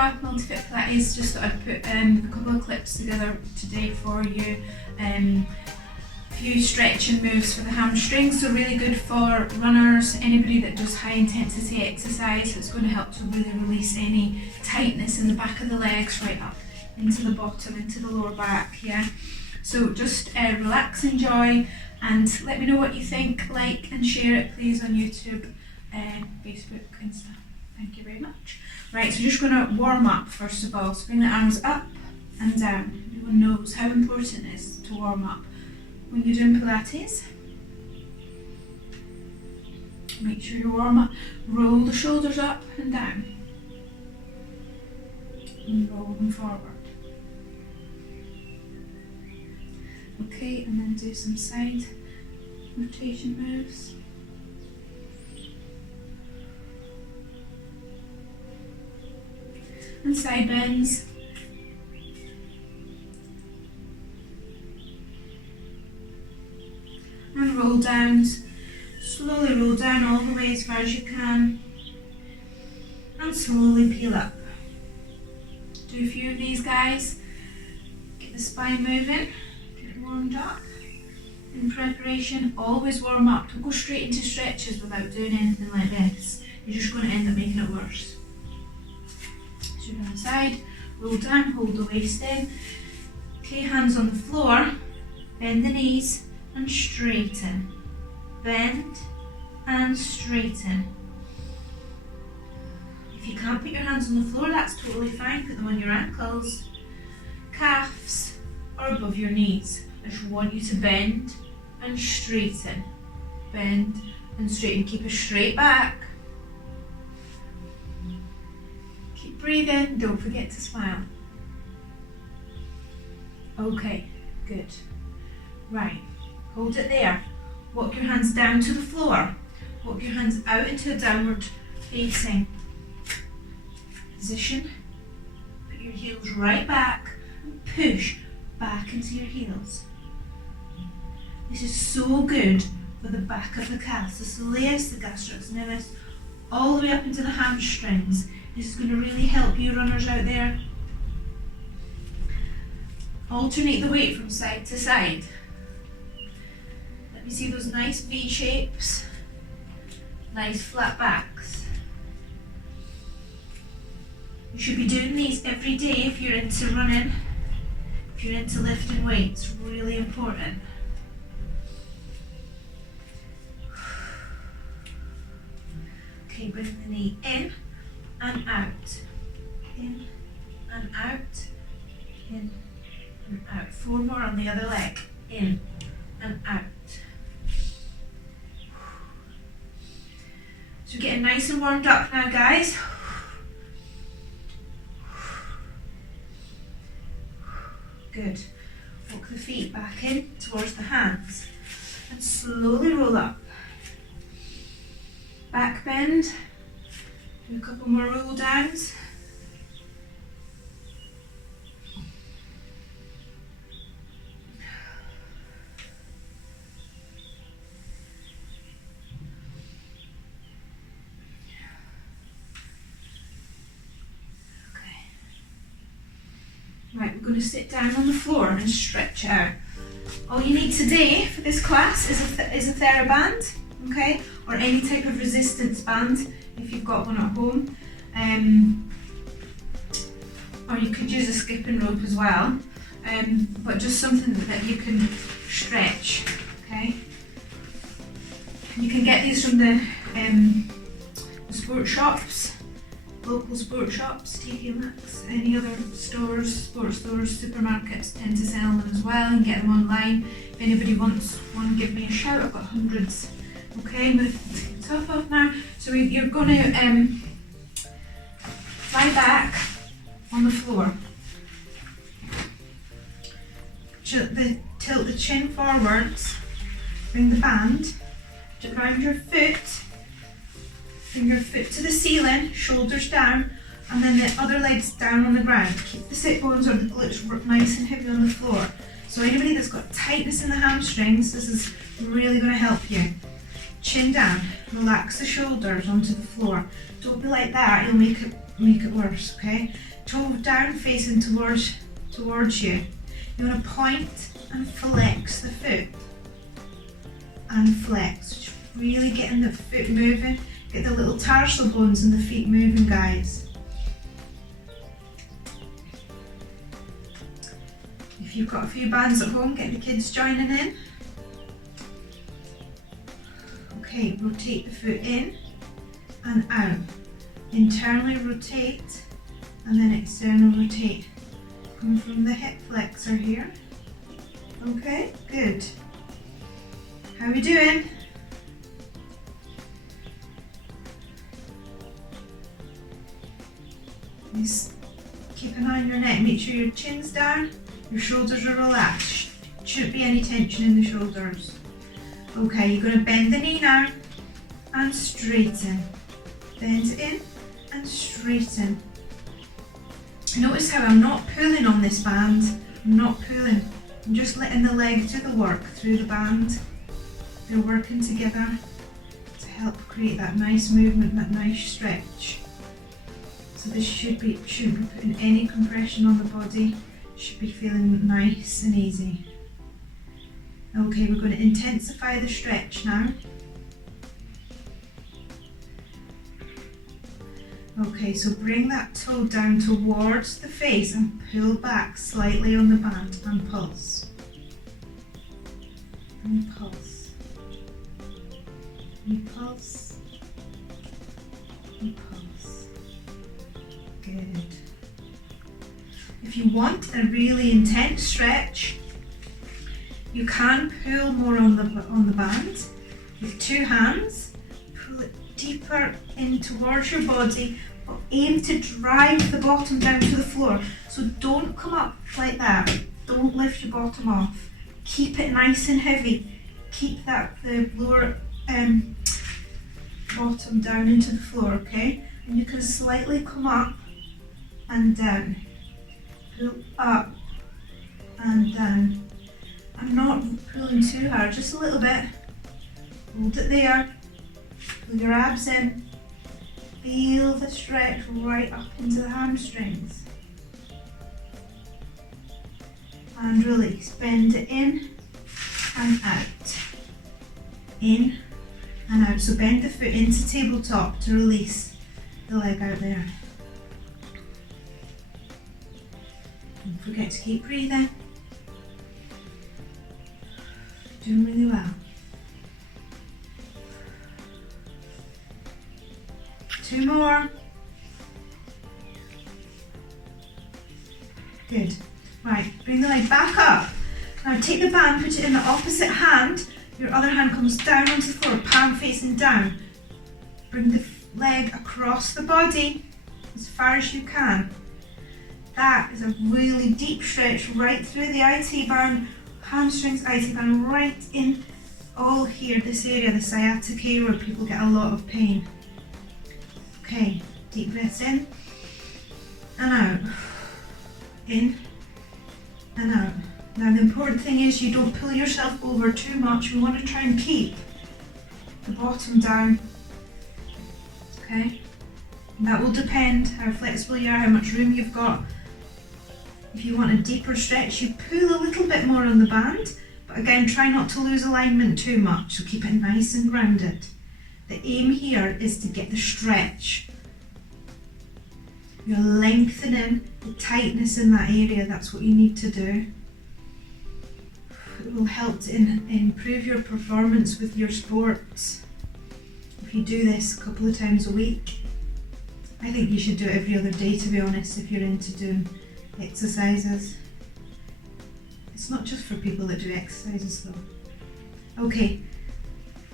Laura, Multifit Pilates. Just thought I'd put a couple of clips together today for you. A few stretching moves for the hamstrings, so really good for runners, anybody that does high intensity exercise. It's going to help to really release any tightness in the back of the legs right up into the bottom, into the lower back, yeah. So just relax, enjoy, and let me know what you think. Like and share it please on YouTube, Facebook, Insta. Thank you very much. Right, so just going to warm up first of all. So bring the arms up and down. Everyone knows how important it is to warm up when you're doing Pilates. Make sure you warm up. Roll the shoulders up and down. And roll them forward. Okay, and then do some side rotation moves. And side bends. And roll downs. Slowly roll down all the way as far as you can. And slowly peel up. Do a few of these guys. Get the spine moving. Get it warmed up. In preparation, always warm up. Don't go straight into stretches without doing anything like this. You're just going to end up making it worse. So down the side, roll down, hold the waist in. Okay, hands on the floor. Bend the knees and straighten. Bend and straighten. If you can't put your hands on the floor, that's totally fine. Put them on your ankles, calves, or above your knees. I just want you to bend and straighten. Bend and straighten. Keep a straight back. Keep breathing. Don't forget to smile. Okay, good. Right. Hold it there. Walk your hands down to the floor. Walk your hands out into a downward facing position. Put your heels right back and push back into your heels. This is so good for the back of the calves, the soleus, the gastrocnemius, all the way up into the hamstrings. This is going to really help you runners out there. Alternate the weight from side to side. Let me see those nice V shapes, nice flat backs. You should be doing these every day if you're into running, if you're into lifting weights, really important. Okay, bring the knee in and out, in and out, in and out. 4 more on the other leg, in and out. So we're getting nice and warmed up now, guys. Good. Walk the feet back in towards the hands and slowly roll up. Back bend. Do a couple more roll downs. Right, we're going to sit down on the floor and stretch out. All you need today for this class is a TheraBand, okay, or any type of resistance band if you've got one at home, or you could use a skipping rope as well, but just something that you can stretch, okay. You can get these from the sports shops. Local sports shops, TK Maxx, any other stores, sports stores, supermarkets tend to sell them as well, and get them online. If anybody wants one, give me a shout. I've got hundreds. Okay, I'm going to take the top off now. So you're going to lie back on the floor. Tilt the chin forwards. Bring the band around your foot. Bring your foot to the ceiling, shoulders down, and then the other leg's down on the ground. Keep the sit bones or the glutes nice and heavy on the floor. So anybody that's got tightness in the hamstrings, this is really going to help you. Chin down, relax the shoulders onto the floor. Don't be like that, you'll make it worse, okay? Toe down, facing towards you. You want to point and flex the foot. And flex. Just really getting the foot moving. Get the little tarsal bones in the feet moving, guys. If you've got a few bands at home, get the kids joining in. Okay, rotate the foot in and out. Internally rotate and then external rotate. Come from the hip flexor here. Okay, good. How are we doing? Just keep an eye on your neck. Make sure your chin's down, your shoulders are relaxed. Shouldn't be any tension in the shoulders. Okay, you're going to bend the knee now and straighten. Bend in and straighten. Notice how I'm not pulling on this band. I'm not pulling. I'm just letting the leg do the work through the band. They're working together to help create that nice movement, that nice stretch. So this shouldn't be putting any compression on the body. Should be feeling nice and easy. Okay, we're going to intensify the stretch now. Okay, so bring that toe down towards the face and pull back slightly on the band and pulse. And pulse. And pulse. And pulse. Good. If you want a really intense stretch, you can pull more on the band with two hands. Pull it deeper in towards your body, but aim to drive the bottom down to the floor. So don't come up like that. Don't lift your bottom off. Keep it nice and heavy. Keep the lower bottom down into the floor, okay? And you can slightly come up and down. Pull up and down. I'm not pulling too hard, just a little bit. Hold it there. Pull your abs in. Feel the stretch right up into the hamstrings. And release. Bend it in and out. In and out. So bend the foot into tabletop to release the leg out there. Don't forget to keep breathing. Doing really well. Two more. Good. Right, bring the leg back up. Now take the band, put it in the opposite hand. Your other hand comes down onto the floor, palm facing down. Bring the leg across the body as far as you can. That is a really deep stretch right through the IT band. Hamstrings, IT band, right in all here, this area, the sciatic area where people get a lot of pain. Okay, deep breaths in and out. In and out. Now the important thing is you don't pull yourself over too much. We want to try and keep the bottom down. Okay? And that will depend how flexible you are, how much room you've got. If you want a deeper stretch, you pull a little bit more on the band, but again, try not to lose alignment too much, so keep it nice and grounded. The aim here is to get the stretch. You're lengthening the tightness in that area, that's what you need to do. It will help to improve your performance with your sports. If you do this a couple of times a week, I think you should do it every other day, to be honest, if you're into doing exercises. It's not just for people that do exercises though. Okay,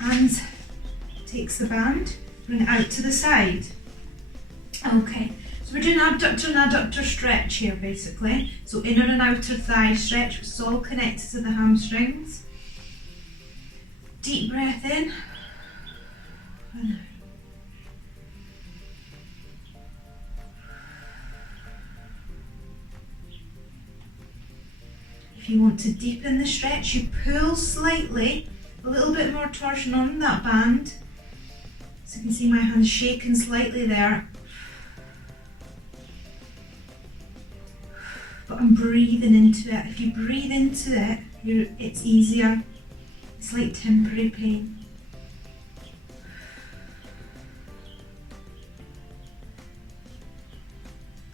hands takes the band, bring it out to the side. Okay, so we're doing abductor and adductor stretch here basically. So inner and outer thigh stretch, which is all connected to the hamstrings. Deep breath in and out. If you want to deepen the stretch, you pull slightly A little bit more torsion on that band. So you can see my hands shaking slightly there. But I'm breathing into it. If you breathe into it, it's easier. It's like temporary pain.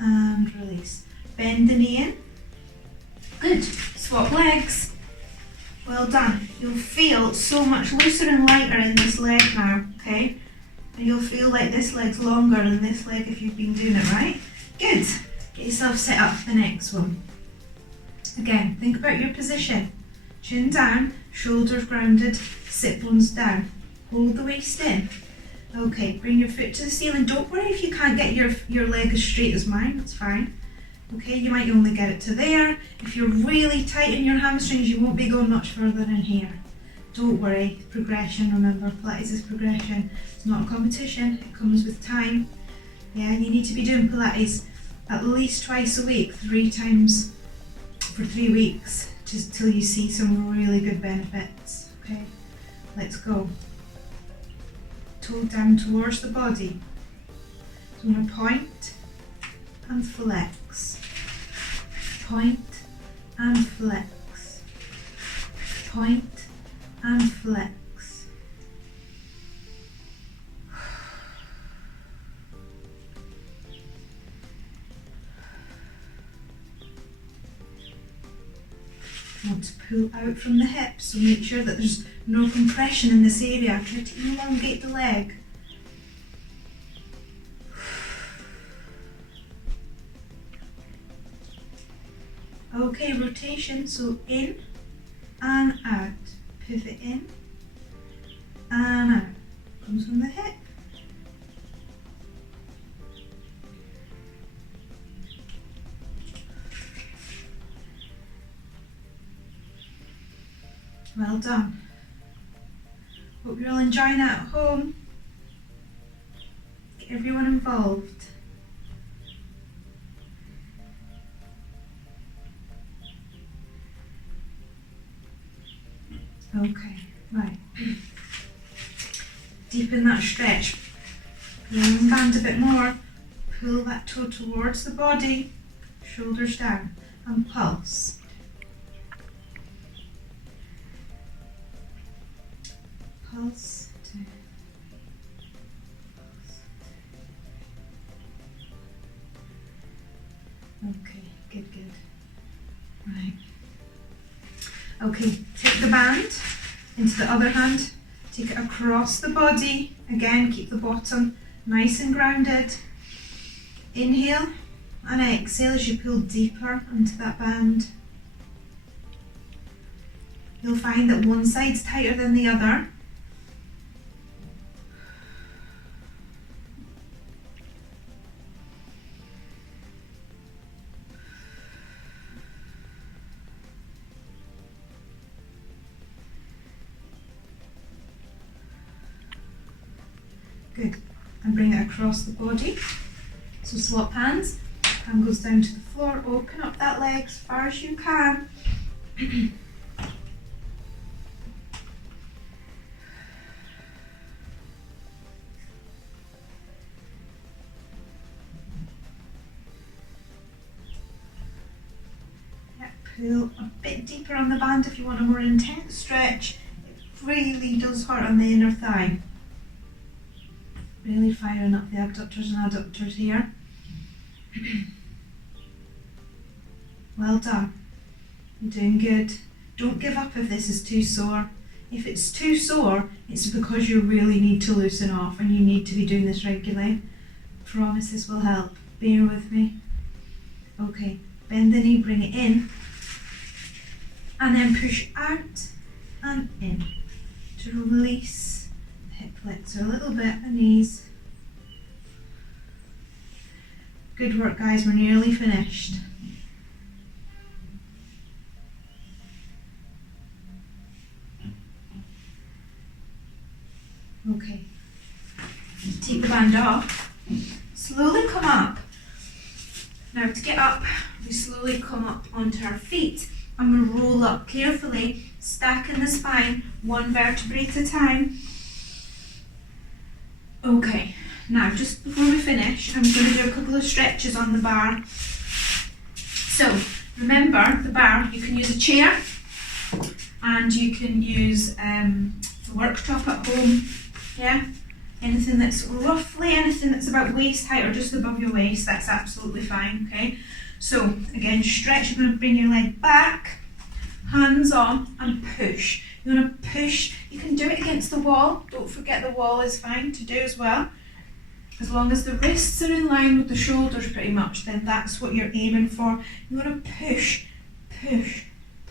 And release. Bend the knee in. Good. Swap legs. Well done. You'll feel so much looser and lighter in this leg now, okay? And you'll feel like this leg's longer than this leg if you've been doing it right. Good. Get yourself set up for the next one. Again, think about your position. Chin down, shoulders grounded, sit bones down. Hold the waist in. Okay, bring your foot to the ceiling. Don't worry if you can't get your leg as straight as mine, that's fine. Okay, you might only get it to there. If you're really tight in your hamstrings, you won't be going much further in here. Don't worry, progression, remember, Pilates is progression. It's not a competition, it comes with time. Yeah, you need to be doing Pilates at least twice a week, 3 times for 3 weeks, just till you see some really good benefits. Okay, let's go. Toe down towards the body. So I'm going to point and flex. Point and flex. Point and flex. You want to pull out from the hips, so make sure that there's no compression in this area. Try to elongate the leg. Okay, rotation, so in and out. Pivot in and out. Comes from the hip. Well done. Hope you're all enjoying that at home. Get everyone involved. Okay, right. Deepen that stretch. Pull and band a bit more. Pull that toe towards the body. Shoulders down. And pulse. Pulse. Two. Pulse. Okay, good, good. Right. Okay, take the band into the other hand, take it across the body. Again, keep the bottom nice and grounded. Inhale and exhale as you pull deeper into that band. You'll find that one side's tighter than the other. Good, and bring it across the body. So swap hands, hand goes down to the floor, open up that leg as far as you can. Pull a bit deeper on the band if you want a more intense stretch. It really does hurt on the inner thigh. Really firing up the abductors and adductors here. Well done. You're doing good. Don't give up if this is too sore. If it's too sore, it's because you really need to loosen off and you need to be doing this regularly. Promise this will help. Bear with me. Okay, bend the knee, bring it in. And then push out and in to release. Hip flexor a little bit, the knees. Good work, guys, we're nearly finished. Okay, take the band off, slowly come up. Now to get up, we slowly come up onto our feet. I'm going to roll up carefully, stacking the spine, one vertebrae at a time. Okay, now just before we finish, I'm going to do a couple of stretches on the bar. So remember, the bar, you can use a chair and you can use the worktop at home, yeah? Anything that's anything that's about waist height or just above your waist, that's absolutely fine, okay? So again, stretch, you're going to bring your leg back, hands on and push. You want to push, you can do it against the wall, don't forget the wall is fine to do as well. As long as the wrists are in line with the shoulders pretty much, then that's what you're aiming for. You want to push, push,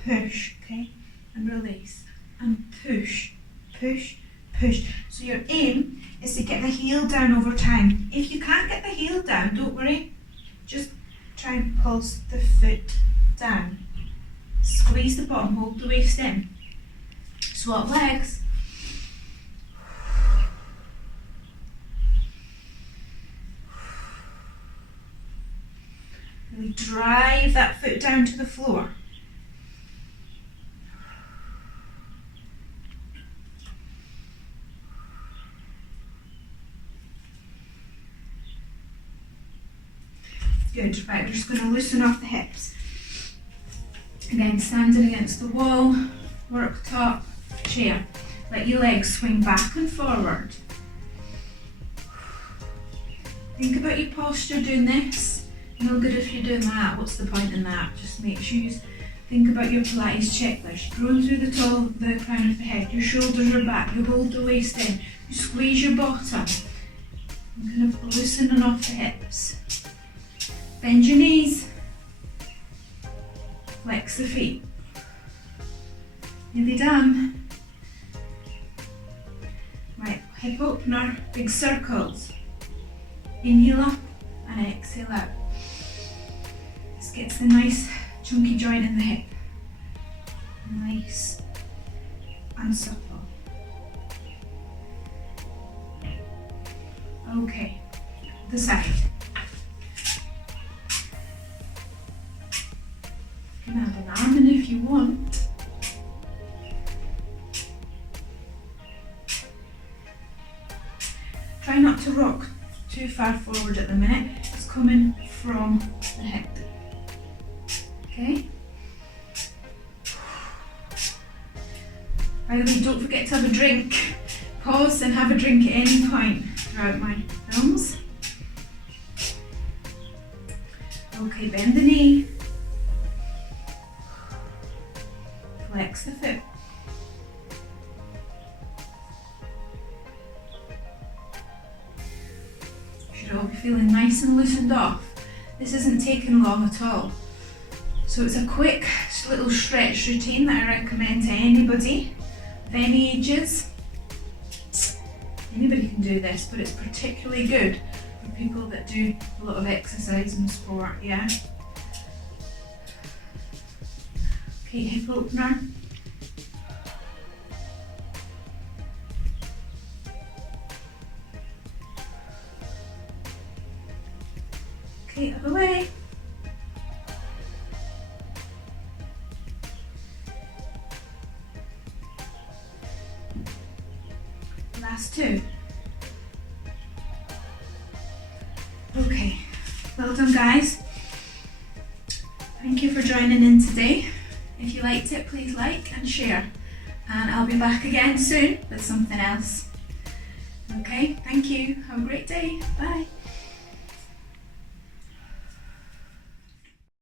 push, okay? And release, and push, push, push. So your aim is to get the heel down over time. If you can't get the heel down, don't worry, just try and pulse the foot down. Squeeze the bottom, hold the waist in. Swap legs. Really drive that foot down to the floor. Good, right, we're just going to loosen off the hips. Again, standing against the wall, worktop, chair. Let your legs swing back and forward. Think about your posture doing this. No good if you're doing that, what's the point in that? Just make sure you think about your Pilates checklist. Growing through the crown of the head, your shoulders are back, you hold the waist in, you squeeze your bottom. I'm kind of loosening off the hips. Bend your knees, flex the feet. Nearly done. Right, hip opener, big circles. Inhale up and exhale out. This gets the nice chunky joint in the hip. Nice and supple. Okay, the side. You can add an arm in if you want. Try not to rock too far forward at the minute. It's coming from the hip. Okay? By the way, don't forget to have a drink. Pause and have a drink at any point throughout my films. Okay, bend the knee. Flex the foot. Should all be feeling nice and loosened off. This isn't taking long at all. So it's a quick little stretch routine that I recommend to anybody of any ages. Anybody can do this, but it's particularly good for people that do a lot of exercise and sport, yeah? Okay, hip opener. Okay, other way. Last two. Okay, well done guys. Thank you for joining in today. If you liked it, please like and share. And I'll be back again soon with something else. Okay, thank you. Have a great day. Bye.